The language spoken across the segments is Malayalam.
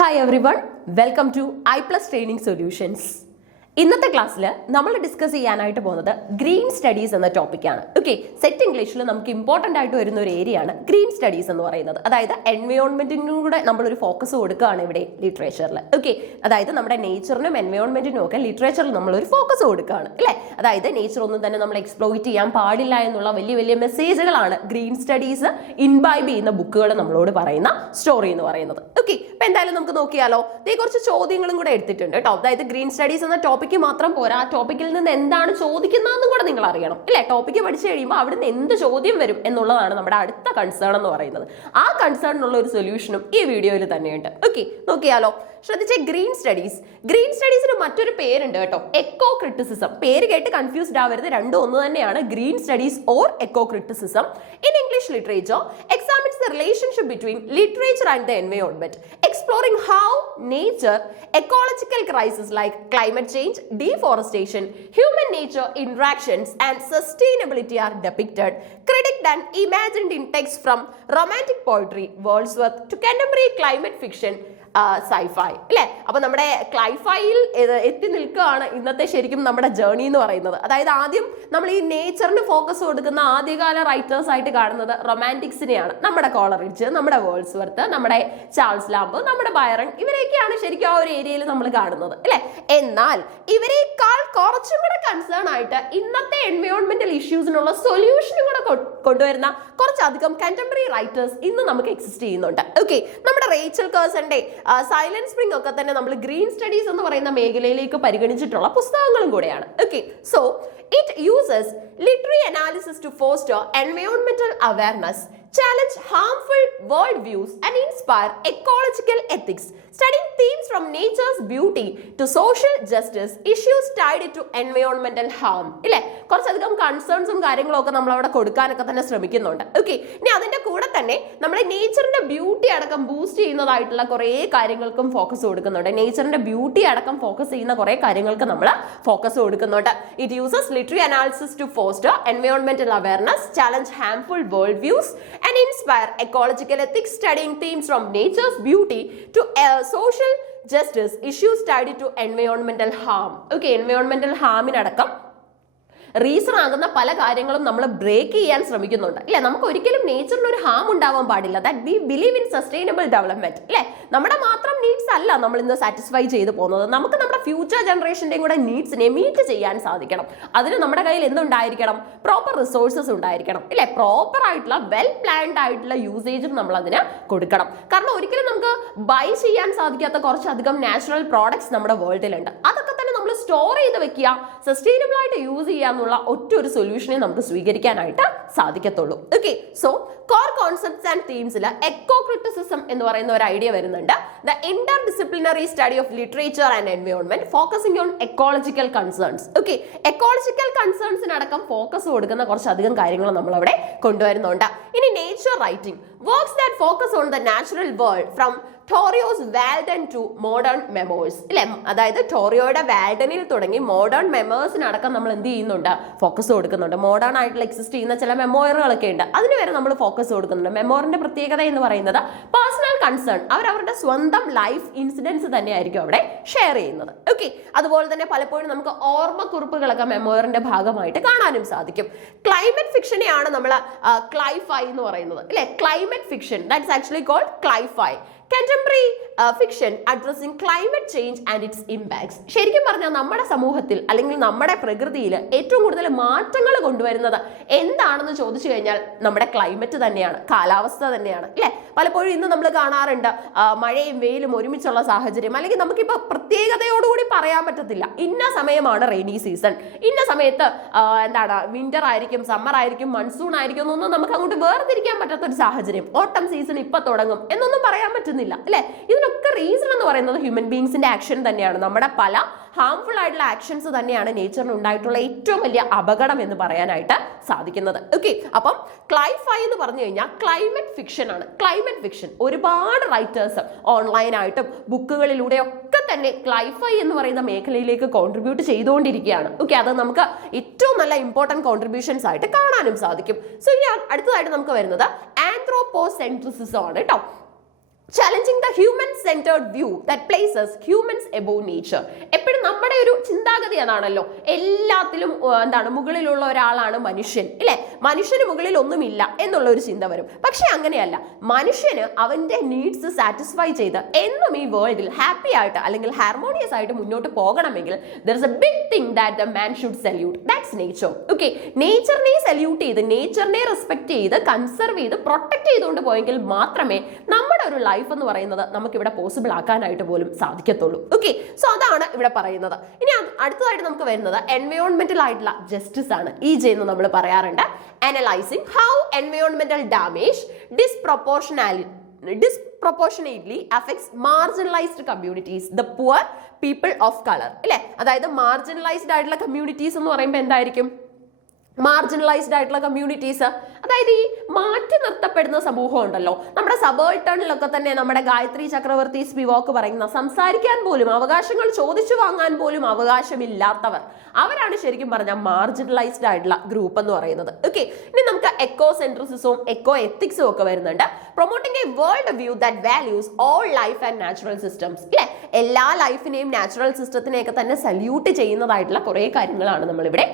Hi everyone, welcome to I Plus Training Solutions. ഇന്നത്തെ ക്ലാസ്സിൽ നമ്മൾ ഡിസ്കസ് ചെയ്യാനായിട്ട് പോകുന്നത് ഗ്രീൻ സ്റ്റഡീസ് എന്ന ടോപ്പിക്കാണ്. ഓക്കെ, സെറ്റ് ഇംഗ്ലീഷിൽ നമുക്ക് ഇമ്പോർട്ടൻ്റ് ആയിട്ട് വരുന്ന ഒരു ഏരിയ ആണ് ഗ്രീൻ സ്റ്റഡീസ് എന്ന് പറയുന്നത്. അതായത് എൻവയോൺമെന്റിനും കൂടെ നമ്മളൊരു ഫോക്കസ് കൊടുക്കുകയാണ് ഇവിടെ ലിറ്ററേച്ചറിൽ. ഓക്കെ, അതായത് നമ്മുടെ നേച്ചറിനും എൻവയോൺമെന്റിനും ഒക്കെ ലിറ്ററേച്ചറിൽ നമ്മളൊരു ഫോക്കസ് കൊടുക്കുകയാണ് അല്ലേ. അതായത് നേച്ചർ ഒന്നും തന്നെ നമ്മൾ എക്സ്പ്ലോയിറ്റ് ചെയ്യാൻ പാടില്ല എന്നുള്ള വലിയ വലിയ മെസ്സേജുകളാണ് ഗ്രീൻ സ്റ്റഡീസ് ഇൻബൈബ് ചെയ്യുന്ന ബുക്കുകൾ നമ്മളോട് പറയുന്ന സ്റ്റോറി എന്ന് പറയുന്നത്. ഓക്കെ, അപ്പൊ എന്തായാലും നമുക്ക് നോക്കിയാലോ. ഇതേ കുറച്ച് ചോദ്യങ്ങളും കൂടെ എടുത്തിട്ടുണ്ട് കേട്ടോ. അതായത് ഗ്രീൻ സ്റ്റഡീസ് എന്ന ടോപ്പിക്ക് മാത്രം പോരാ, ആ ടോപ്പിക്കിൽ നിന്ന് എന്താണ് ചോദിക്കുന്നതെന്നും കൂടെ നിങ്ങൾ അറിയണം അല്ലെ. ടോപ്പിക്ക് പഠിച്ചു കഴിയുമ്പോൾ അവിടുന്ന് എന്ത് ചോദ്യം വരും എന്നുള്ളതാണ് നമ്മുടെ അടുത്ത കൺസേൺ എന്ന് പറയുന്നത്. ആ കൺസേണിനുള്ള ഒരു സൊല്യൂഷനും ഈ വീഡിയോയിൽ തന്നെയുണ്ട്. ഓക്കെ, നോക്കിയാലോ. ശ്രദ്ധിച്ച ഗ്രീൻ സ്റ്റഡീസിന് മറ്റൊരു പേരുണ്ട് കേട്ടോ, എക്കോ ക്രിറ്റിസിസം. പേര് കേട്ട് കൺഫ്യൂസ്ഡ് ആവരുത്, രണ്ടും ഒന്ന് തന്നെയാണ്. Green studies or eco criticism in English literature examines the relationship between literature and the environment, exploring how nature, ecological crises like climate change, deforestation, human nature interactions and sustainability are depicted, critiqued and imagined in texts from romantic poetry, Wordsworth to contemporary climate fiction, sci-fi അല്ലേ. അപ്പൊ നമ്മുടെ ക്ലൈഫൈയിൽ എത്തി നിൽക്കുകയാണ് ഇന്നത്തെ ശരിക്കും നമ്മുടെ ജേർണി എന്ന് പറയുന്നത്. അതായത് ആദ്യം നമ്മൾ ഈ നേച്ചറിന് ഫോക്കസ് കൊടുക്കുന്ന ആദ്യകാല റൈറ്റേഴ്സ് ആയിട്ട് കാണുന്നത് റൊമാൻറ്റിക്സിനെയാണ്. നമ്മുടെ കോളറിഡ്ജ്, നമ്മുടെ വേൾഡ്സ്വർത്ത്, നമ്മുടെ ചാൾസ് ലാംബ്, നമ്മുടെ ബൈറൺ, ഇവരെയൊക്കെയാണ് ശരിക്കും ആ ഒരു ഏരിയയിൽ നമ്മൾ കാണുന്നത് അല്ലെ. എന്നാൽ ഇവരെക്കാൾ കുറച്ചും കൂടെ കൺസേൺ ആയിട്ട് ഇന്നത്തെ എൻവയോൺമെന്റൽ ഇഷ്യൂസിനുള്ള സൊല്യൂഷനും കൂടെ കൊണ്ടുവരുന്ന കുറച്ചധികം കണ്ടംപററി റൈറ്റേഴ്സ് ഇന്ന് നമുക്ക് എക്സിസ്റ്റ് ചെയ്യുന്നുണ്ട്. ഓക്കെ, നമ്മുടെ റേച്ചൽ കേഴ്സന്റെ സൈലന്റ് സ്പ്രിംഗ് ഒക്കെ തന്നെ നമ്മൾ ഗ്രീൻ സ്റ്റഡീസ് എന്ന് പറയുന്ന മേഖലയിലേക്ക് പരിഗണിച്ചിട്ടുള്ള പുസ്തകങ്ങളും കൂടെയാണ്. Okay, so it uses literary analysis to foster എൻവയോൺമെന്റൽ awareness, challenge harmful world views and inspire ecological ethics, studying themes from nature's beauty to social justice, issues tied to environmental harm. ഇല്ലേ, കുറച്ചധികം കൺസേൺസും കാര്യങ്ങളും ഒക്കെ നമ്മൾ അവിടെ കൊടുക്കാനൊക്കെ തന്നെ ശ്രമിക്കുന്നുണ്ട്. ഓക്കെ, ഇനി അതിന്റെ കൂടെ തന്നെ നമ്മുടെ നേച്ചറിന്റെ ബ്യൂട്ടി അടക്കം ബൂസ്റ്റ് ചെയ്യുന്നതായിട്ടുള്ള കുറേ കാര്യങ്ങൾക്കും ഫോക്കസ് കൊടുക്കുന്നുണ്ട്. നേച്ചറിന്റെ ബ്യൂട്ടി അടക്കം ഫോക്കസ് ചെയ്യുന്ന കുറേ കാര്യങ്ങൾക്ക് നമ്മൾ ഫോക്കസ് കൊടുക്കുന്നുണ്ട്. It uses literary analysis to foster എൻവയോൺമെന്റൽ awareness, challenge harmful world views and inspire ecological ethics, studying themes from nature's beauty to social justice, issues tied to environmental harm. Okay, environmental harm അടക്കം റീസൺ ആകുന്ന പല കാര്യങ്ങളും നമ്മൾ ബ്രേക്ക് ചെയ്യാൻ ശ്രമിക്കുന്നുണ്ട് അല്ലെ. നമുക്ക് ഒരിക്കലും നേച്ചറിന് ഒരു ഹാം ഉണ്ടാവാൻ പാടില്ല. That we believe in sustainable development അല്ലെ. നമ്മുടെ മാത്രം നീഡ്സ് അല്ല നമ്മൾ ഇന്ന് സാറ്റിസ്ഫൈ ചെയ്ത് പോകുന്നത്. നമുക്ക് നമ്മുടെ ഫ്യൂച്ചർ ജനറേഷന്റെയും കൂടെ നീഡ്സിനെ മീറ്റ് ചെയ്യാൻ സാധിക്കണം. അതിന് നമ്മുടെ കയ്യിൽ എന്തുണ്ടായിരിക്കണം? പ്രോപ്പർ റിസോഴ്സസ് ഉണ്ടായിരിക്കണം അല്ലെ. പ്രോപ്പർ ആയിട്ടുള്ള വെൽ പ്ലാൻഡ് ആയിട്ടുള്ള യൂസേജും നമ്മൾ അതിന് കൊടുക്കണം. കാരണം ഒരിക്കലും നമുക്ക് ബൈ ചെയ്യാൻ സാധിക്കാത്ത കുറച്ചധികം നാച്ചുറൽ പ്രോഡക്ട്സ് നമ്മുടെ വേൾഡിലുണ്ട്. അതൊക്കെ തന്നെ നമ്മൾ സ്റ്റോർ ചെയ്ത് വെക്കുക, സസ്റ്റൈനബിൾ ആയിട്ട് യൂസ് ചെയ്യാന്നുള്ള ഒറ്റ ഒരു സൊല്യൂഷനെ നമുക്ക് സ്വീകരിക്കാനായിട്ട് സാധിക്കത്തുള്ളൂ. Okay, so core concepts and തീംസിൽ എക്കോ ക്രിറ്റിസിസം എന്ന് പറയുന്ന ഒരു ഐഡിയ വരുന്നുണ്ട്. The interdisciplinary study of literature and environment focusing on ecological concerns. Okay, ecological കൺസേൺസിനടക്കം ഫോക്കസ് കൊടുക്കുന്ന കുറച്ചധികം കാര്യങ്ങൾ നമ്മൾ അവിടെ കൊണ്ടുവരുന്നുണ്ട്. ഇനി nature writing, works that focus on the natural world from Thoreau's Walden to modern memoirs അല്ലെ. അതായത് ടോറിയോയുടെ വാൽഡനിൽ തുടങ്ങി മോഡേൺ മെമോഴ്സിനടക്കം നമ്മൾ എന്ത് ചെയ്യുന്നുണ്ട്? ഫോക്കസ് കൊടുക്കുന്നുണ്ട്. മോഡേൺ ആയിട്ടുള്ള എക്സിസ്റ്റ് ചെയ്യുന്ന ചില മെമ്മോറുകളൊക്കെ ഉണ്ട്, അതിന് വരെ നമ്മൾ ഫോക്കസ് കൊടുക്കുന്നുണ്ട്. മെമ്മോറിന്റെ പ്രത്യേകത എന്ന് പറയുന്നത് പേഴ്സണൽ കൺസേൺ, അവരവരുടെ സ്വന്തം ലൈഫ് ഇൻസിഡൻസ് തന്നെയായിരിക്കും അവിടെ ഷെയർ ചെയ്യുന്നത്. ഓക്കെ, അതുപോലെ തന്നെ പലപ്പോഴും നമുക്ക് ഓർമ്മക്കുറിപ്പുകളൊക്കെ മെമ്മോറിന്റെ ഭാഗമായിട്ട് കാണാനും സാധിക്കും. ക്ലൈമറ്റ് ഫിക്ഷനെയാണ് നമ്മൾ ക്ലൈഫൈ എന്ന് പറയുന്നത് അല്ലെ. Climate fiction, that's actually called clifi. Contemporary fiction addressing climate change and its impacts. ശരിക്കും പറഞ്ഞാൽ നമ്മുടെ സമൂഹത്തിൽ അല്ലെങ്കിൽ നമ്മുടെ പ്രകൃതിയിൽ ഏറ്റവും കൂടുതൽ മാറ്റങ്ങൾ കൊണ്ടുവരുന്നത് എന്താണെന്ന് ചോദിച്ചു കഴിഞ്ഞാൽ നമ്മുടെ ക്ലൈമറ്റ് തന്നെയാണ്, കാലാവസ്ഥ തന്നെയാണ് അല്ലെ. പലപ്പോഴും ഇന്ന് നമ്മൾ കാണാറുണ്ട് മഴയും വെയിലും ഒരുമിച്ചുള്ള സാഹചര്യം. അല്ലെങ്കിൽ നമുക്കിപ്പോൾ പ്രത്യേകതയോടുകൂടി പറയാൻ പറ്റത്തില്ല ഇന്ന സമയമാണ് റെയിനി സീസൺ, ഇന്ന സമയത്ത് വിന്റർ ആയിരിക്കും, സമ്മർ ആയിരിക്കും, മൺസൂൺ ആയിരിക്കും എന്നൊന്നും നമുക്ക് അങ്ങോട്ട് വേർതിരിക്കാൻ പറ്റാത്തൊരു സാഹചര്യം. ഓട്ടം സീസൺ ഇപ്പൊ തുടങ്ങും എന്നൊന്നും പറയാൻ പറ്റുന്നില്ല അല്ലെ. ഇതിനൊക്കെ റീസൺ എന്ന് പറയുന്നത് ഹ്യൂമൻ ബീങ്സിന്റെ ആക്ഷൻ തന്നെയാണ്. നമ്മുടെ പല ഹാംഫുൾ ആയിട്ടുള്ള ആക്ഷൻസ് തന്നെയാണ് നേച്ചറിന് ഉണ്ടായിട്ടുള്ള ഏറ്റവും വലിയ അപകടം എന്ന് പറയാനായിട്ട് സാധിക്കുന്നത്. ഓക്കെ, അപ്പം ക്ലൈഫൈ എന്ന് പറഞ്ഞു കഴിഞ്ഞാൽ ക്ലൈമറ്റ് ഫിക്ഷൻ ആണ്. ക്ലൈമറ്റ് ഫിക്ഷൻ ഒരുപാട് റൈറ്റേഴ്സ് ഓൺലൈനായിട്ടും ബുക്കുകളിലൂടെ ഒക്കെ തന്നെ ക്ലൈഫൈ എന്ന് പറയുന്ന മേഖലയിലേക്ക് കോൺട്രിബ്യൂട്ട് ചെയ്തുകൊണ്ടിരിക്കുകയാണ്. ഓക്കെ, അത് നമുക്ക് ഏറ്റവും നല്ല ഇമ്പോർട്ടൻറ്റ് കോൺട്രിബ്യൂഷൻസ് ആയിട്ട് കാണാനും സാധിക്കും. സോ ഇനി അടുത്തതായിട്ട് നമുക്ക് വരുന്നത് ആന്ത്രോപോസെൻട്രിസിസം ആണ് കേട്ടോ. challenging the human centred view that places humans above nature. എപ്പോഴും നമ്മുടെ ഒരു ചിന്താഗതി അതാണല്ലോ, എല്ലാത്തിലും എന്താണ് മുകളിലുള്ള ഒരാളാണ് മനുഷ്യൻ, ഇല്ലേ? മനുഷ്യന് മുകളിൽ ഒന്നുമില്ല എന്നുള്ള ഒരു ചിന്ത വരും. പക്ഷെ അങ്ങനെയല്ല, മനുഷ്യന് അവന്റെ നീഡ്സ് സാറ്റിസ്ഫൈ ചെയ്ത് എന്നും ഈ വേൾഡിൽ ഹാപ്പി ആയിട്ട് അല്ലെങ്കിൽ ഹാർമോണിയസ് ആയിട്ട് മുന്നോട്ട് പോകണമെങ്കിൽ there is a big thing that the man should salute. That's nature. Okay, നേച്ചറിനെ സല്യൂട്ട് ചെയ്ത്, നേച്ചറിനെ റെസ്പെക്ട് ചെയ്ത്, കൺസർവ് ചെയ്ത്, പ്രൊട്ടക്ട് ചെയ്തുകൊണ്ട് പോയെങ്കിൽ മാത്രമേ നമ്മുടെ ഒരു ലൈഫ് എന്ന് പറയുന്നത് നമുക്ക് ഇവിടെ പോസിബിൾ ആക്കാനായിട്ട് പോലും സാധിക്കത്തുള്ളൂ. ഓക്കെ, സോ അതാണ് ഇവിടെ പറയുന്നത്. ഇനി അടുത്തതായിട്ട് നമുക്ക് വരുന്നത് എൻവയോൺമെന്റൽ ആയിട്ടുള്ള ജസ്റ്റിസ് ആണ്. EJ എന്ന് നമ്മൾ പറയാറുണ്ട്. അനലൈസിങ് ഹൗ എൻവയോൺമെന്റൽ damage disproportionately affects marginalized communities, the poor, people of color. അല്ലേ? അതായത് മാർജിനലൈസ്ഡ് ആയിട്ടുള്ള കമ്മ്യൂണിറ്റീസ് എന്ന് പറയുമ്പോൾ എന്തായിരിക്കും? മാർജിനലൈസ്ഡ് ആയിട്ടുള്ള കമ്മ്യൂണിറ്റീസ്, അതായത് ഈ മാറ്റി നിർത്തപ്പെടുന്ന സമൂഹം ഉണ്ടല്ലോ. നമ്മുടെ സബേൾട്ടണിലൊക്കെ തന്നെ നമ്മുടെ ഗായത്രി ചക്രവർത്തി സ്പിവാക്ക് പറയുന്ന സംസാരിക്കാൻ പോലും, അവകാശങ്ങൾ ചോദിച്ചു വാങ്ങാൻ പോലും അവകാശമില്ലാത്തവർ, അവരാണ് ശരിക്കും പറഞ്ഞാൽ മാർജിനലൈസ്ഡ് ആയിട്ടുള്ള ഗ്രൂപ്പ് എന്ന് പറയുന്നത്. ഓക്കെ, ഇനി നമുക്ക് എക്കോ സെൻട്രിസിസവും എക്കോ എത്തിക്സും ഒക്കെ വരുന്നുണ്ട്. Promoting A world view that values all life and natural systems. ഇല്ലേ? എല്ലാ ലൈഫിനെയും നാച്ചുറൽ സിസ്റ്റത്തിനെയൊക്കെ തന്നെ സല്യൂട്ട് ചെയ്യുന്നതായിട്ടുള്ള കുറേ കാര്യങ്ങളാണ് നമ്മളിവിടെ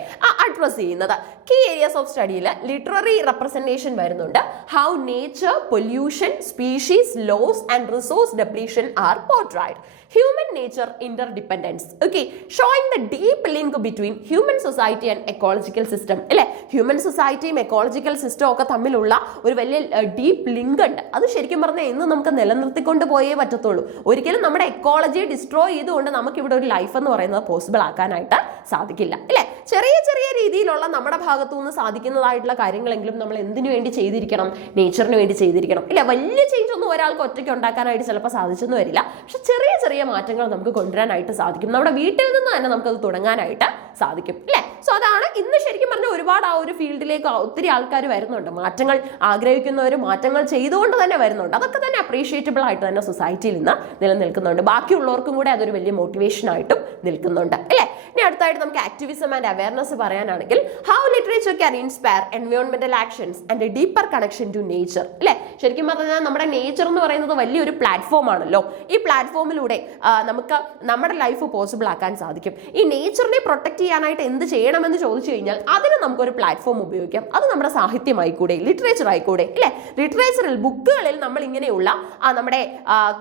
അഡ്രസ് ചെയ്യുന്നത്. കീ ഏരിയാസ് ഓഫ് സ്റ്റഡിയിൽ ലിറ്റററി റെപ്രസെന്റേഷൻ വരുന്നുണ്ട്. How nature, pollution, species, loss and resource depletion are portrayed. Human nature interdependence. Okay, showing the deep link between human society and ecological system. അല്ലേ? ഹ്യൂമൻ സൊസൈറ്റിയും എക്കോളജിക്കൽ സിസ്റ്റം ഒക്കെ തമ്മിലുള്ള ഒരു വലിയ ഡീപ്പ് ലിങ്ക് ഉണ്ട്. അത് ശരിക്കും പറഞ്ഞാൽ ഇന്ന് നമുക്ക് നിലനിർത്തിക്കൊണ്ട് പോയേ പറ്റത്തുള്ളൂ. ഒരിക്കലും നമ്മുടെ എക്കോളജിയെ ഡിസ്ട്രോയ് ചെയ്തുകൊണ്ട് നമുക്ക് ഇവിടെ ഒരു ലൈഫ് എന്ന് പറയുന്നത് പോസിബിൾ ആക്കാനായിട്ട് സാധിക്കില്ല. അല്ലേ? ചെറിയ ചെറിയ രീതിയിലുള്ള നമ്മുടെ ഭാഗത്തു നിന്ന് സാധിക്കുന്നതായിട്ടുള്ള കാര്യങ്ങളെങ്കിലും നമ്മൾ എന്തിനു വേണ്ടി ചെയ്തിരിക്കണം? നേച്ചറിന് വേണ്ടി ചെയ്തിരിക്കണം. ഇല്ല, വലിയ ചേഞ്ച് ഒന്നും ഒരാൾക്ക് ഒറ്റയ്ക്ക് ഉണ്ടാക്കാനായിട്ട് ചിലപ്പോൾ സാധിച്ചെന്ന് വരില്ല. പക്ഷെ ചെറിയ ചെറിയ മാറ്റങ്ങൾ നമുക്ക് കൊണ്ടുവരാനായിട്ട് സാധിക്കും. നമ്മുടെ വീട്ടിൽ നിന്ന് തന്നെ നമുക്കത് തുടങ്ങാനായിട്ട് സാധിക്കും. അല്ലേ? സോ അതാണ് ഇന്ന് ശരിക്കും പറഞ്ഞാൽ ഒരുപാട് ആ ഒരു ഫീൽഡിലേക്ക് ഒത്തിരി ആൾക്കാർ വരുന്നുണ്ട്. മാറ്റങ്ങൾ ആഗ്രഹിക്കുന്നവർ മാറ്റങ്ങൾ ചെയ്തുകൊണ്ട് തന്നെ വരുന്നുണ്ട്. അതൊക്കെ തന്നെ അപ്രീഷിയേറ്റബിൾ ആയിട്ട് തന്നെ സൊസൈറ്റിയിൽ നിന്ന് നിലനിൽക്കുന്നുണ്ട്. ബാക്കിയുള്ളവർക്കും കൂടെ അതൊരു വലിയ മോട്ടിവേഷൻ ആയിട്ടും നിൽക്കുന്നുണ്ട്. അല്ലേ? ഇനി അടുത്തായിട്ട് നമുക്ക് ആക്ടിവിസം ആൻഡ് അവയർനെസ് പറയാനാണെങ്കിൽ ഹൗ ലിറ്ററേച്ചർ ക്യാൻ ഇൻസ്പയർ എൻവയോൺമെന്റൽ actions and a deeper connection to nature. അല്ലേ? ശരിക്കും പറഞ്ഞാൽ നമ്മുടെ നേച്ചർ എന്ന് പറയുന്നത് വലിയൊരു പ്ലാറ്റ്ഫോം ആണല്ലോ. ഈ പ്ലാറ്റ്ഫോമിലൂടെ നമുക്ക് നമ്മുടെ ലൈഫ് പോസിബിൾ ആക്കാൻ സാധിക്കും. ഈ നേച്ചറിനെ പ്രൊട്ടക്ട് ചെയ്യാനായിട്ട് എന്ത് ചെയ്യണമെന്ന് ചോദിച്ചു കഴിഞ്ഞാൽ അതിന് നമുക്കൊരു പ്ലാറ്റ്ഫോം ഉപയോഗിക്കാം. അത് നമ്മുടെ സാഹിത്യമായിക്കൂടെ, ലിറ്ററേച്ചർ ആയിക്കൂടെ. ഇല്ലേ? ലിറ്ററേച്ചറിൽ, ബുക്കുകളിൽ നമ്മൾ ഇങ്ങനെയുള്ള നമ്മുടെ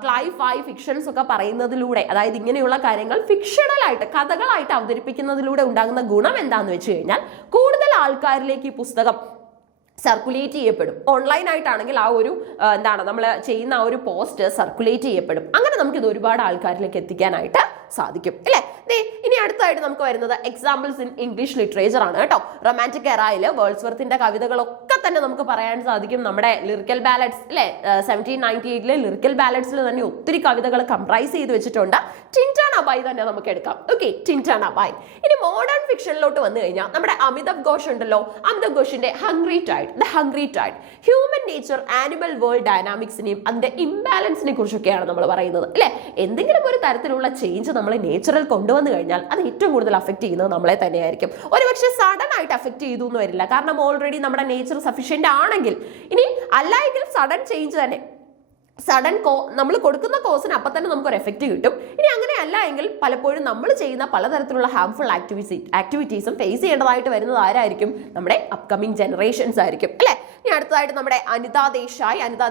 ക്ലൈഫായി ഫിക്ഷൻസ് ഒക്കെ പറയുന്നതിലൂടെ, അതായത് ഇങ്ങനെയുള്ള കാര്യങ്ങൾ ഫിക്ഷണലായിട്ട് കഥകളായിട്ട് അവതരിപ്പിക്കുന്നതിലൂടെ ഉണ്ടാകുന്ന ഗുണം എന്താണെന്ന് വെച്ച് കഴിഞ്ഞാൽ കൂടുതൽ ആൾക്കാരിലേക്ക് ഈ പുസ്തകം സർക്കുലേറ്റ് ചെയ്യപ്പെടും. ഓൺലൈൻ ആയിട്ടാണെങ്കിൽ ആ ഒരു നമ്മൾ ചെയ്യുന്ന ആ ഒരു പോസ്റ്റ് സർക്കുലേറ്റ് ചെയ്യപ്പെടും. അങ്ങനെ നമുക്കിത് ഒരുപാട് ആൾക്കാരിലേക്ക് എത്തിക്കാനായിട്ട് സാധിക്കും. അല്ലേ? ഇനി അടുത്തായിട്ട് നമുക്ക് വരുന്നത് എക്സാമ്പിൾസ് ഇൻ ഇംഗ്ലീഷ് ലിറ്ററേച്ചർ ആണ് കേട്ടോ. റൊമാൻറ്റിക് എറായിൽ വേൾഡ്സ്വർത്തിന്റെ കവിതകളൊക്കെ തന്നെ നമുക്ക് പറയാൻ സാധിക്കും. നമ്മുടെ ലിറിക്കൽ ബാലഡ്സ്, അല്ലേ? 1798 ലിറിക്കൽ ബാലഡ്സിൽ തന്നെ ഒത്തിരി കവിതകൾ കംപ്രൈസ് ചെയ്ത് വെച്ചിട്ടുണ്ട്. ടിൻറ്റാന ബായ് തന്നെ നമുക്ക് എടുക്കാം. ഓക്കെ, ടിൻറ്റാന ബായ്. ഇനി മോഡേൺ ഫിക്ഷനിലോട്ട് വന്നു കഴിഞ്ഞാൽ നമ്മുടെ അമിതാഭ് ഘോഷ് ഉണ്ടല്ലോ. അമിതാഭ് ഘോഷിന്റെ hungry tide, the hungry tide, human nature, animal world ഡൈനാമിക്സിനെയും അതിന്റെ ഇംബാലൻസിനെ കുറിച്ചൊക്കെയാണ് നമ്മൾ പറയുന്നത്. അല്ലെ? എന്തെങ്കിലും ഒരു തരത്തിലുള്ള ചേഞ്ച് നമ്മൾ നേച്ചറിൽ കൊണ്ടുവന്നു കഴിഞ്ഞാൽ അത് ഏറ്റവും കൂടുതൽ അഫക്ട് ചെയ്യുന്നത് നമ്മളെ തന്നെയായിരിക്കും. ഒരുപക്ഷെ സഡൻ ആയിട്ട് അഫക്ട് ചെയ്തു എന്ന് വരില്ല. കാരണം ഓൾറെഡി നമ്മുടെ നേച്ചർ സഫീഷ്യന്റ് ആണെങ്കിൽ. ഇനി അല്ലായെങ്കിൽ സഡൻ ചേഞ്ച് തന്നെ, സഡൻ നമ്മൾ കൊടുക്കുന്ന കോസിന് അപ്പം തന്നെ നമുക്കൊരു എഫക്റ്റ് കിട്ടും. ഇനി അങ്ങനെ അല്ല എങ്കിൽ പലപ്പോഴും നമ്മൾ ചെയ്യുന്ന പലതരത്തിലുള്ള ഹാംഫുൾ ആക്ടിവിറ്റീസും ഫേസ് ചെയ്യേണ്ടതായിട്ട് വരുന്നത് ആരായിരിക്കും? നമ്മുടെ അപ്കമിങ് ജനറേഷൻസ് ആയിരിക്കും. അല്ലേ? ഇനി അടുത്തതായിട്ട് നമ്മുടെ അനിത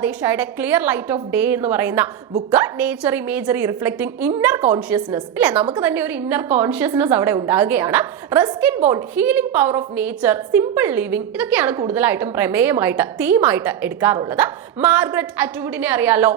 ദേശായിയുടെ ക്ലിയർ ലൈറ്റ് ഓഫ് ഡേ എന്ന് പറയുന്ന book, nature imagery reflecting inner consciousness. ഇല്ലേ? നമുക്ക് തന്നെ ഒരു ഇന്നർ കോൺഷ്യസ്നസ് അവിടെ ഉണ്ടാകുകയാണ്. Ruskin Bond, healing power of nature, simple living, ഇതൊക്കെയാണ് കൂടുതലായിട്ടും പ്രമേയമായിട്ട് തീമായിട്ട് എടുക്കാറുള്ളത്. മാർഗരറ്റ് അറ്റ്വുഡിനെ അറിയാലോ.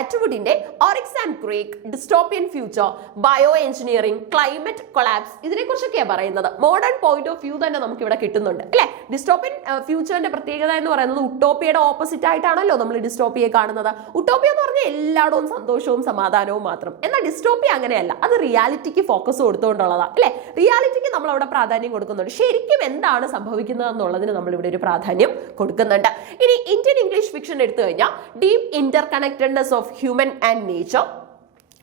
അറ്റ്വുഡിന്റെ Oryx and Crake, dystopian future, bioengineering, climate collapse, ഇതിനെക്കുറിച്ചൊക്കെയാണ് പറയുന്നത്. മോഡേൺ പോയിന്റ് ഓഫ് വ്യൂ തന്നെ നമുക്ക് ഇവിടെ കിട്ടുന്നുണ്ട്. അല്ലെ? ഡിസ്റ്റോപ്പിയൻ ഫ്യൂച്ചറിന്റെ പ്രത്യേകത എന്ന് പറയുന്നത് ഉട്ടോപ്പിയയുടെ ഓപ്പോസിറ്റ് ആയിട്ടാണല്ലോ നമ്മൾ ഡിസ്റ്റോപ്പിയെ കാണുന്നത്. ഉട്ടോപ്പിയ എന്ന് പറഞ്ഞാൽ എല്ലായിടവും സന്തോഷവും സമാധാനവും മാത്രം. എന്നാൽ ഡിസ്റ്റോപ്പിയ അങ്ങനെയല്ല. അത് റിയാലിറ്റിക്ക് ഫോക്കസ് കൊടുത്തുകൊണ്ടുള്ളതാണ്. അല്ലെ? റിയാലിറ്റിക്ക് നമ്മൾ അവിടെ പ്രാധാന്യം കൊടുക്കുന്നുണ്ട്. ശരിക്കും എന്താണ് സംഭവിക്കുന്നത് എന്നുള്ളതിന് നമ്മൾ ഇവിടെ ഒരു പ്രാധാന്യം കൊടുക്കുന്നുണ്ട്. ഇനി ഇന്ത്യൻ ഇംഗ്ലീഷ് ഫിക്ഷൻ എടുത്തു കഴിഞ്ഞാൽ deep interconnectedness of human and nature,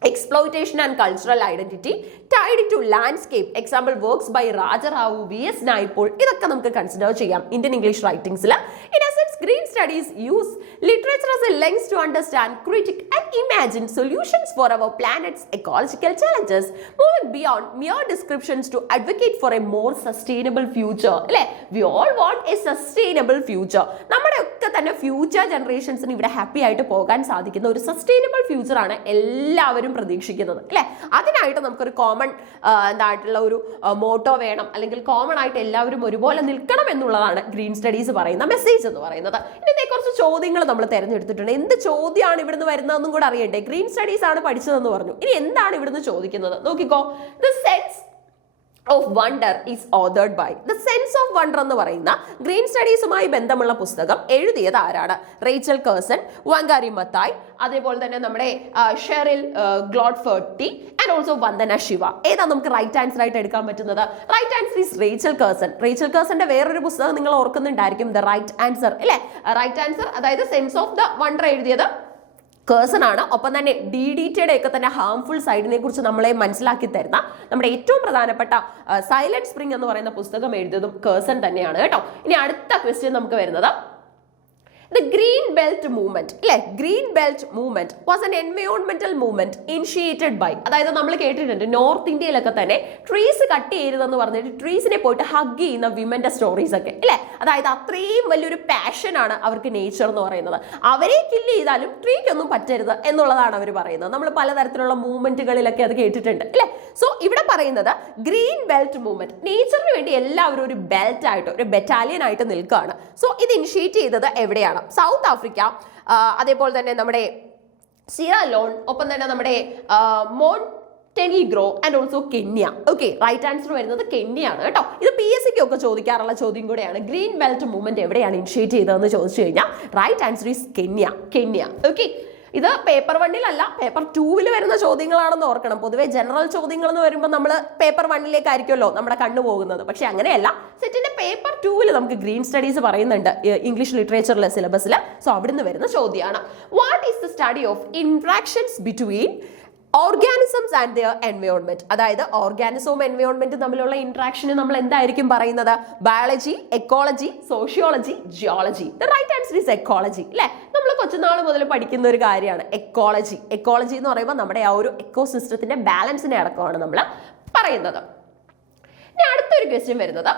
exploitation and cultural identity tied to landscape, example works by Rajarao, V.S. Naipaul, ഇതൊക്കെ നമുക്ക് കൺസിഡർ ചെയ്യാം ഇന്ത്യൻ ഇംഗ്ലീഷ് റൈറ്റിംഗ്സിൽ. In essence, green studies use literature as a lens to understand, critique and imagine solutions for our planet's ecological challenges, moving beyond mere descriptions to advocate for a more sustainable future. അല്ലേ, we all want a sustainable future. നമ്മുടെ ഒക്കെ തന്നെ ഫ്യൂച്ചർ ജനറേഷൻസിന് ഇവിടെ ഹാപ്പി ആയിട്ട് പോകാൻ സാധിക്കുന്ന ഒരു സസ്റ്റൈനബിൾ ഫ്യൂച്ചർ ആണ് എല്ലാവരും പ്രതീക്ഷിക്കുന്നത്, അല്ലേ? അതിനായിട്ട് നമുക്കൊരു കോമൺ എന്തായിട്ടുള്ള ഒരു മോട്ടോ വേണം, അല്ലെങ്കിൽ കോമൺ ആയിട്ട് എല്ലാവരും ഒരുപോലെ നിൽക്കണം എന്നുള്ളതാണ് ഗ്രീൻ സ്റ്റഡീസ് പറയുന്ന മെസ്സേജ് എന്ന് പറയുന്നത്. ഇതിനെ കുറച്ച് ചോദ്യങ്ങൾ നമ്മൾ തിരഞ്ഞെടുത്തിട്ടുണ്ട്. എന്ത് ചോദ്യമാണ് ഇവിടുന്ന് വരുന്നതെന്നും കൂടെ അറിയണ്ടേ? ഗ്രീൻ സ്റ്റഡീസ് ആണ് പഠിച്ചതെന്ന് പറഞ്ഞു, ഇനി എന്താണ് ഇവിടുന്ന് ചോദിക്കുന്നത് നോക്കിക്കോ. The sense of wonder is authored by. The sense of wonder എന്ന് പറയുന്ന ഗ്രീൻ സ്റ്റഡീസുമായി ബന്ധമുള്ള പുസ്തകം എഴുതിയത് ആരാണ്? റേച്ചൽ കേഴ്സൺ, വാങ്കാരി മത്തായ്, അതേപോലെ തന്നെ നമ്മുടെ Cheryll Glotfelty and also Vandana Shiva. ഏതാ നമുക്ക് റൈറ്റ് ആൻസർ ആയിട്ട് എടുക്കാൻ പറ്റുന്നത്? Right answer is Rachel Carson. Rachel കേഴ്സന്റെ വേറൊരു പുസ്തകം നിങ്ങൾ ഓർക്കുന്നുണ്ടായിരിക്കും, ദ റൈറ്റ് ആൻസർ, അല്ലേ? റൈറ്റ് ആൻസർ, അതായത് സെൻസ് ഓഫ് ദ വണ്ടർ എഴുതിയത് കേഴ്സൺ ആണ്. ഒപ്പം തന്നെ DDTയുടെ ഒക്കെ തന്നെ ഹാംഫുൾ സൈഡിനെ കുറിച്ച് നമ്മളെ മനസ്സിലാക്കി തരുന്ന നമ്മുടെ ഏറ്റവും പ്രധാനപ്പെട്ട സൈലന്റ് സ്പ്രിംഗ് എന്ന് പറയുന്ന പുസ്തകം എഴുതിയതും കേഴ്സൺ തന്നെയാണ് കേട്ടോ. ഇനി അടുത്ത ക്വസ്റ്റ്യൻ നമുക്ക് വരുന്നത്, the green belt movement, അല്ലേ? green belt movement was an environmental movement initiated by, അതായത് നമ്മൾ കേട്ടിട്ടുണ്ട് നോർത്ത് ഇന്ത്യയിലൊക്കെ തന്നെ ട്രീസ് കട്ട് ചെയ്യരുതെന്ന് പറഞ്ഞിട്ട് ട്രീസിനെ പോയിട്ട് ഹഗ് ചെയ്യുന്ന വിമന്റെ സ്റ്റോറീസ് ഒക്കെ, അല്ലേ? അതായത് അത്രയും വലിയൊരു പാഷൻ ആണ് അവർക്ക് നേച്ചർ എന്ന് പറയുന്നത്. അവരെ കില്ല് ചെയ്താലും ട്രീക്കൊന്നും പറ്റരുത് എന്നുള്ളതാണ് അവർ പറയുന്നത്. നമ്മൾ പലതരത്തിലുള്ള മൂവ്മെന്റുകളിലൊക്കെ അത് കേട്ടിട്ടുണ്ട്, അല്ലേ? സോ ഇവിടെ പറയുന്നത് ഗ്രീൻ ബെൽറ്റ് മൂവ്മെന്റ്, നേച്ചറിന് വേണ്ടി എല്ലാവരും ഒരു ബെൽറ്റ് ആയിട്ട്, ഒരു ബറ്റാലിയൻ ആയിട്ട് നിൽക്കുകയാണ്. സോ ഇത് ഇനിഷ്യേറ്റ് ചെയ്തത് എവിടെയാണ്? സൗത്ത് ആഫ്രിക്ക, അതേപോലെ തന്നെ നമ്മുടെ സിയറലോൺ, ഒപ്പം തന്നെ നമ്മുടെ Montenegro and also Kenya. Okay, right answer വരുന്നത് കെന്യയാണ് കേട്ടോ. ഇത് PSCക്ക് ഒക്കെ ചോദിക്കാറുള്ള ചോദ്യം കൂടെയാണ്. ഗ്രീൻ ബെൽറ്റ് മൂവ്മെന്റ് എവിടെയാണ് ഇനിഷ്യേറ്റ് ചെയ്തതെന്ന് ചോദിച്ചു കഴിഞ്ഞാൽ right answer is Kenya. Okay, ഇത് പേപ്പർ 1-ലല്ല പേപ്പർ 2-ൽ വരുന്ന ചോദ്യങ്ങളാണെന്ന് ഓർക്കണം. പൊതുവെ ജനറൽ ചോദ്യങ്ങൾ എന്ന് വരുമ്പോൾ നമ്മൾ പേപ്പർ 1-ലേക്കായിരിക്കുമല്ലോ നമ്മുടെ കണ്ണു പോകുന്നത്. പക്ഷെ അങ്ങനെയല്ല, സെറ്റിന്റെ പേപ്പർ 2-ൽ നമുക്ക് ഗ്രീൻ സ്റ്റഡീസ് പറയുന്നുണ്ട് ഇംഗ്ലീഷ് ലിറ്ററേച്ചറിലെ സിലബസിൽ. സോ അവിടുന്ന് വരുന്ന ചോദ്യമാണ്. What is the study of interactions between organisms and their environment? അതായത് ഓർഗാനിസവും എൻവയോൺമെന്റും തമ്മിലുള്ള ഇന്ററാക്ഷന് നമ്മൾ എന്തായിരിക്കും പറയുന്നത്? Biology, ecology, sociology, geology. The right answer is ecology, അല്ലേ? നമ്മൾ കൊച്ചുനാൾ മുതൽ പഠിക്കുന്ന ഒരു കാര്യമാണ് എക്കോളജി. എക്കോളജി എന്ന് പറയുമ്പോൾ നമ്മുടെ ആ ഒരു എക്കോസിസ്റ്റത്തിന്റെ ബാലൻസിനെ അടക്കമാണ് നമ്മൾ പറയുന്നത്. ഇനി അടുത്തൊരു ക്വസ്റ്റ്യൻ വരുന്നത്,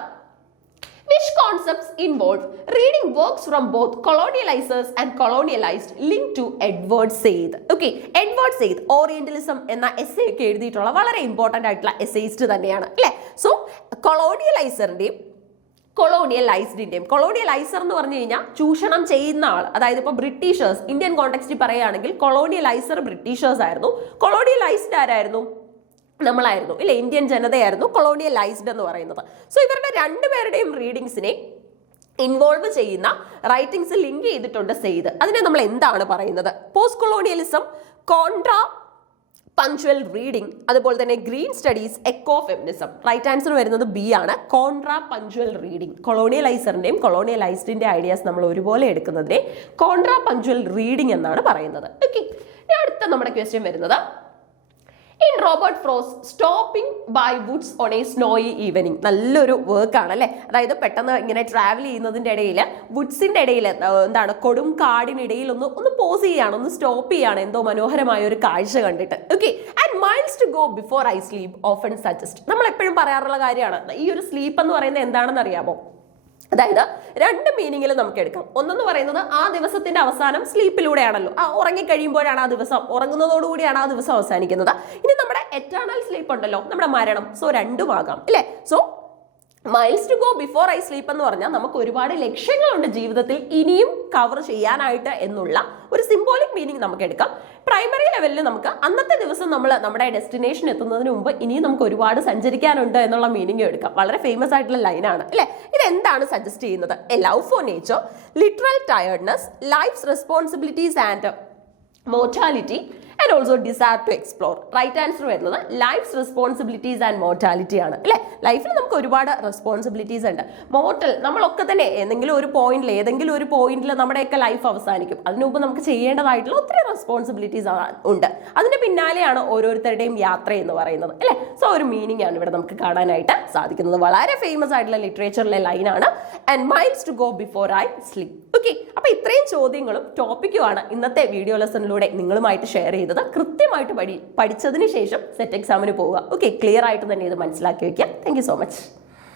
which concepts involve reading works from both colonializers and colonialized linked to Edward Said? Okay, Edward Said orientalism എന്ന എസ്സേ ഒക്കെ എഴുതിയിട്ടുള്ള വളരെ ഇമ്പോർട്ടന്റ് ആയിട്ടുള്ള എസ്സേയിസ്റ്റ് തന്നെയാണ്, അല്ലേ? സോ കൊളോണിയലൈസറിന്റെയും കൊളോണിയലൈസ്ഡിന്റെയും, കൊളോണിയലൈസർ എന്ന് പറഞ്ഞു കഴിഞ്ഞാൽ ചൂഷണം ചെയ്യുന്ന ആൾ, അതായത് ഇപ്പൊ ബ്രിട്ടീഷേഴ്സ്, ഇന്ത്യൻ കോണ്ടെക്സ്റ്റിൽ പറയുകയാണെങ്കിൽ കൊളോണിയലൈസർ ബ്രിട്ടീഷേഴ്സ് ആയിരുന്നു, കൊളോണിയലൈസ്ഡ് ആരായിരുന്നു? നമ്മളായിരുന്നു, ഇല്ലേ? ഇന്ത്യൻ ജനതയായിരുന്നു കൊളോണിയലൈസ്ഡ് എന്ന് പറയുന്നത്. സോ ഇവരുടെ രണ്ടുപേരുടെയും റീഡിങ്സിനെ ഇൻവോൾവ് ചെയ്യുന്ന റൈറ്റിംഗ്സ് ലിങ്ക് ചെയ്തിട്ടുണ്ട് സെയ്ദ്. അതിനെ നമ്മൾ എന്താണ് പറയുന്നത്? Post colonialism, contrapuntal reading, അതുപോലെ തന്നെ green studies, eco feminism. Right answer വരുന്നത് B ആണ്, കോൺട്രാ പഞ്ച്വൽ റീഡിംഗ്. കൊളോണിയലൈസറിന്റെയും കൊളോണിയലൈസ്ഡിന്റെ ഐഡിയാസ് നമ്മൾ ഒരുപോലെ എടുക്കുന്നതിനെ കോൺട്രാ പഞ്ച്വൽ റീഡിംഗ് എന്നാണ് പറയുന്നത്. ഓക്കെ, അടുത്ത നമ്മുടെ ക്വസ്റ്റ്യൻ വരുന്നത്, in Robert Frost Stopping by Woods on a Snowy Evening. നല്ലൊരു വർക്ക് ആണ്, അല്ലേ? അതായത് പെട്ടെന്ന് ഇങ്ങനെ ട്രാവൽ ചെയ്യുന്നതിന്റെ ഇടയിൽ, വുഡ്സിന്റെ ഇടയിൽ, എന്താണ്, കൊടും കാടിനിടയിൽ ഒന്ന് പോസ് ചെയ്യാണ്, ഒന്ന് സ്റ്റോപ്പ് ചെയ്യാണ്, എന്തോ മനോഹരമായ ഒരു കാഴ്ച കണ്ടിട്ട്. Okay, and miles to go before I sleep often suggest. നമ്മൾ എപ്പോഴും പറയാറുള്ള കാര്യമാണ്. ഈ ഒരു സ്ലീപ്പ് എന്ന് പറയുന്നത് എന്താണെന്ന് അറിയാമോ? അതായത് രണ്ട് മീനിങ്ങിൽ നമുക്ക് എടുക്കാം. ഒന്നെന്ന് പറയുന്നത് ആ ദിവസത്തിന്റെ അവസാനം സ്ലീപ്പിലൂടെയാണല്ലോ, ഉറങ്ങിക്കഴിയുമ്പോഴാണ് ആ ദിവസം, ഉറങ്ങുന്നതോടുകൂടിയാണ് ആ ദിവസം അവസാനിക്കുന്നത്. ഇനി നമ്മുടെ എറ്റേണൽ സ്ലീപ്പ് ഉണ്ടല്ലോ, നമ്മുടെ മരണം. സോ രണ്ടുമാകാം, അല്ലേ? So miles to go before I sleep എന്ന് പറഞ്ഞാൽ നമുക്ക് ഒരുപാട് ലക്ഷ്യങ്ങളുണ്ട് ജീവിതത്തിൽ ഇനിയും കവർ ചെയ്യാനായിട്ട് എന്നുള്ള ഒരു സിംബോളിക് മീനിങ് നമുക്ക് എടുക്കാം. പ്രൈമറി ലെവലിൽ നമുക്ക് അന്നത്തെ ദിവസം നമ്മൾ നമ്മുടെ ഡെസ്റ്റിനേഷൻ എത്തുന്നതിന് മുമ്പ് ഇനിയും നമുക്ക് ഒരുപാട് സഞ്ചരിക്കാനുണ്ട് എന്നുള്ള മീനിങ് എടുക്കാം. വളരെ ഫേമസ് ആയിട്ടുള്ള ലൈനാണ്, അല്ലേ? ഇത് എന്താണ് സജസ്റ്റ് ചെയ്യുന്നത്? A love for nature, literal tiredness, life's responsibilities and mortality, and also desire to explore. Right answer വരുന്നത് ലൈഫ്സ് റെസ്പോൺസിബിലിറ്റീസ് ആൻഡ് മോർട്ടാലിറ്റി ആണ് അല്ലേ. ലൈഫിൽ നമുക്ക് ഒരുപാട് റെസ്പോൺസിബിലിറ്റീസ് ഉണ്ട്. മോർട്ടൽ നമ്മളൊക്കെ തന്നെ ഏതെങ്കിലും ഒരു പോയിന്റിൽ നമ്മുടെയൊക്കെ ലൈഫ് അവസാനിക്കും. അതിനു മുമ്പ് നമുക്ക് ചെയ്യേണ്ടതായിട്ടുള്ള ഒത്തിരി റെസ്പോൺസിബിലിറ്റീസ് ഉണ്ട്. അതിന്റെ പിന്നാലെയാണ് ഓരോരുത്തരുടെയും യാത്ര എന്ന് പറയുന്നത് അല്ലേ. സോ ഒരു മീനിങ് ആണ് ഇവിടെ നമുക്ക് കാണാനായിട്ട് സാധിക്കുന്നത്. വളരെ ഫേമസ് ആയിട്ടുള്ള ലിറ്ററേച്ചറിലെ ലൈനാണ് and miles to go before I sleep. Okay, അപ്പൊ ഇത്രയും ചോദ്യങ്ങളും ടോപ്പിക്കുമാണ് ഇന്നത്തെ വീഡിയോ ലെസണിലൂടെ നിങ്ങളുമായിട്ട് ഷെയർ ചെയ്തത്. കൃത്യമായിട്ട് പഠിച്ചതിന് ശേഷം സെറ്റ് എക്സാമിന് പോവുക. ഓക്കെ, ക്ലിയർ ആയിട്ട് തന്നെ ഇത് മനസ്സിലാക്കി വെക്കുക. Thank you so much.